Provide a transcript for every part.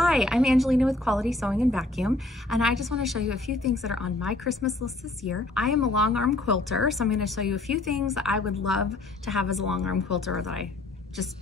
Hi, I'm Angelina with Quality Sewing and Vacuum, and I just want to show you a few things that are on my Christmas list this year. I am a long arm quilter, so I'm going to show you a few things that I would love to have as a long arm quilter, or that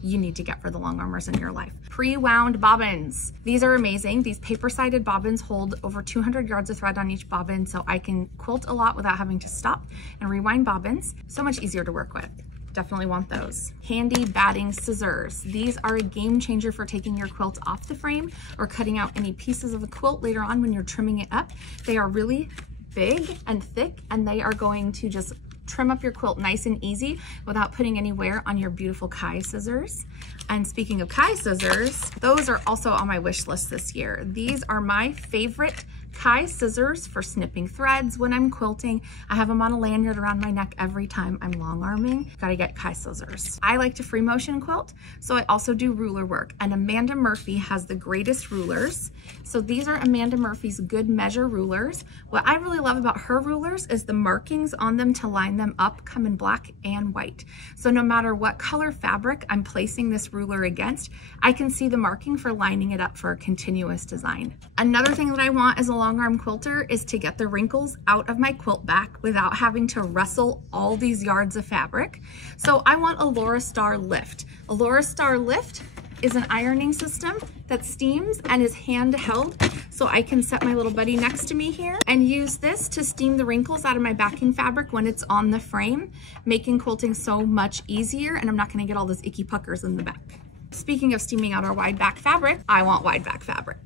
you need to get for the long armers in your life. Pre-wound bobbins. These are amazing. These paper-sided bobbins hold over 200 yards of thread on each bobbin, so I can quilt a lot without having to stop and rewind bobbins. So much easier to work with. Definitely want those. Handy batting scissors. These are a game changer for taking your quilt off the frame or cutting out any pieces of the quilt later on when you're trimming it up. They are really big and thick, and they are going to just trim up your quilt nice and easy without putting any wear on your beautiful Kai scissors. And speaking of Kai scissors, those are also on my wish list this year. These are my favorite Kai scissors for snipping threads when I'm quilting. I have them on a lanyard around my neck every time I'm long arming. Gotta get Kai scissors. I like to free motion quilt, so I also do ruler work, and Amanda Murphy has the greatest rulers. So these are Amanda Murphy's good measure rulers. What I really love about her rulers is the markings on them to line them up come in black and white. So no matter what color fabric I'm placing this ruler against, I can see the marking for lining it up for a continuous design. Another thing that I want as a long arm quilter is to get the wrinkles out of my quilt back without having to wrestle all these yards of fabric. So I want a Laura Star Lift. A Laura Star Lift is an ironing system that steams and is handheld, so I can set my little buddy next to me here and use this to steam the wrinkles out of my backing fabric when it's on the frame, making quilting so much easier, and I'm not gonna get all those icky puckers in the back. Speaking of steaming out our wide back fabric, I want wide back fabric.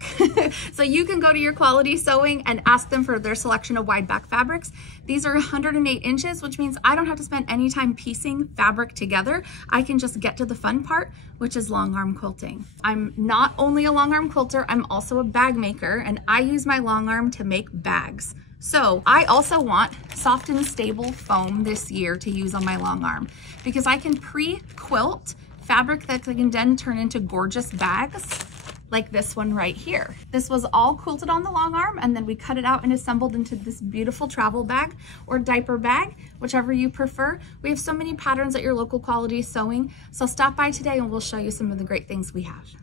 So you can go to your Quality Sewing and ask them for their selection of wide back fabrics. These are 108 inches, which means I don't have to spend any time piecing fabric together. I can just get to the fun part, which is long arm quilting. I'm not only a long arm quilter, I'm also a bag maker, and I use my long arm to make bags. So I also want soft and stable foam this year to use on my long arm, because I can pre-quilt fabric that I can then turn into gorgeous bags like this one right here. This was all quilted on the long arm, and then we cut it out and assembled into this beautiful travel bag or diaper bag, whichever you prefer. We have so many patterns at your local Quality Sewing, so stop by today and we'll show you some of the great things we have.